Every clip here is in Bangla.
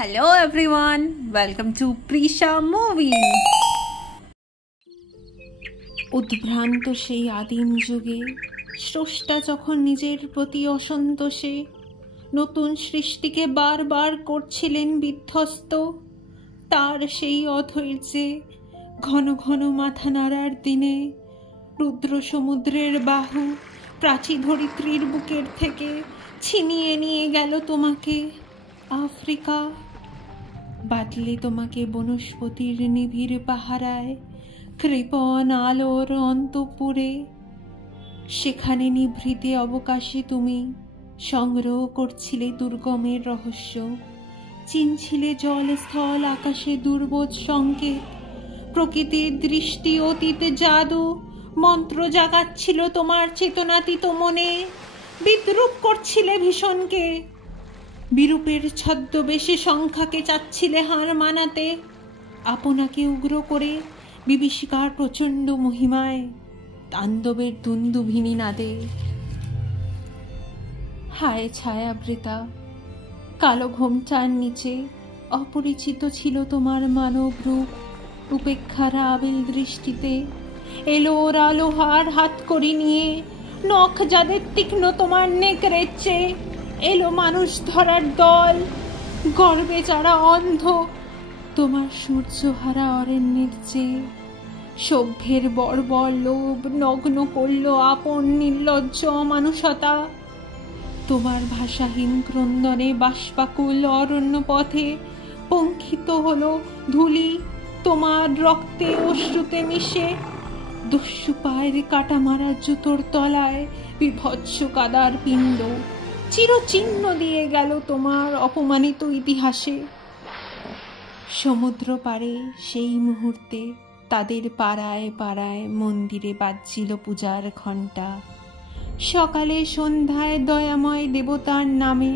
Hello everyone, welcome to Prisha Movies. উদ্ভ্রান্ত সেই আদিম যুগে স্রষ্টা যখন নিজের প্রতি অসন্তোষে নতুন সৃষ্টিকে বারবার করছিলেন বিধ্বস্ত, তার সেই অধৈর্যে ঘন ঘন মাথা নাড়ার দিনে রুদ্র সমুদ্রের বাহু প্রাচী ধরিত্রীর বুকের থেকে ছিনিয়ে নিয়ে গেল তোমাকে আফ্রিকা। বাদলে তোমাকে বনস্পতির নিবিড় পাহারায় কৃপণ আলোর অন্তঃপুরে, সেখানে নিভৃতে অবকাশে তুমি সংগ্রহ করছিলে দুর্গমের রহস্য, চিনছিলে জল স্থল আকাশে দুর্বোধ সংকেত, প্রকৃতির দৃষ্টি অতীত জাদু মন্ত্র জাগাচ্ছিল তোমার চেতনাতীত মনে, বিদ্রুপ করছিলে ভীষণকে, বিরূপের ছদ্মবেশে সংখ্যাকে চাচ্ছিলে হার মানাতে, আপনাকে উগ্র করে বিভীষিকার প্রচণ্ড মহিমায় তাণ্ডবের দুন্দুভিনী নাদে। হায় ছায়াবৃতা কালো ঘোমটার নিচে অপরিচিত ছিল তোমার মানব রূপ, উপেক্ষার আবিল দৃষ্টিতে এলো ওরা লোহার হাত করি নিয়ে, নখ যাদের তীক্ষ্ণ তোমার নেকড়েচ্ছে, এলো মানুষ ধরার দল, গর্বে যারা অন্ধ তোমার সূর্যহারা অরণ্যের চেয়ে, সভ্যের বর্বর লোভ নগ্ন করল আপন নির্লজ্জ অমানুষতা, তোমার ভাষাহীন ক্রন্দনে বাষ্পাকুল অরণ্য পথে পঙ্খিত হলো ধূলি তোমার রক্তে অশ্রুতে মিশে, দস্যু পায়ের কাটা মারা জুতোর তলায় বিভৎস কাদার পিণ্ড চিরচিহ্ন দিয়ে গেল তোমার অপমানিত ইতিহাসে। সমুদ্র পারে সেই মুহূর্তে তাদের পাড়ায় পাড়ায় মন্দিরে বাজছিল পূজার ঘণ্টা, সকালে সন্ধ্যায় দয়াময় দেবতার নামে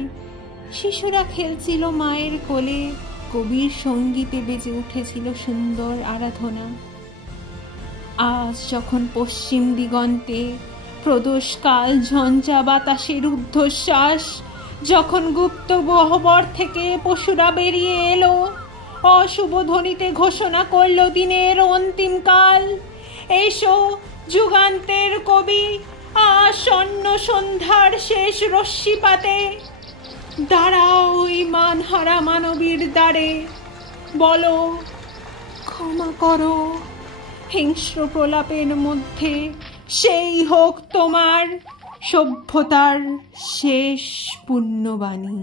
শিশুরা খেলছিল মায়ের কোলে, কবির সঙ্গীতে বেজে উঠেছিল সুন্দর আরাধনা। আজ যখন পশ্চিম দিগন্তে প্রদোষকাল ঝঞ্ঝা বাতাসের ঊর্ধ্বশ্বাস, যখন গুপ্ত গহ্বর থেকে পশুরা বেরিয়ে এলো, অশুভ ধ্বনিতে ঘোষণা করল দিনের অন্তিমকাল, এসো যুগান্তের কবি আসন্ন সন্ধ্যার শেষ রশ্মিপাতে, দাঁড়াও ওই মানহারা মানবীর দ্বারে, বলো ক্ষমা করো, হিংস্র প্রলাপের মধ্যে সেই হোক তোমার সভ্যতার শেষ পুণ্যবাণী।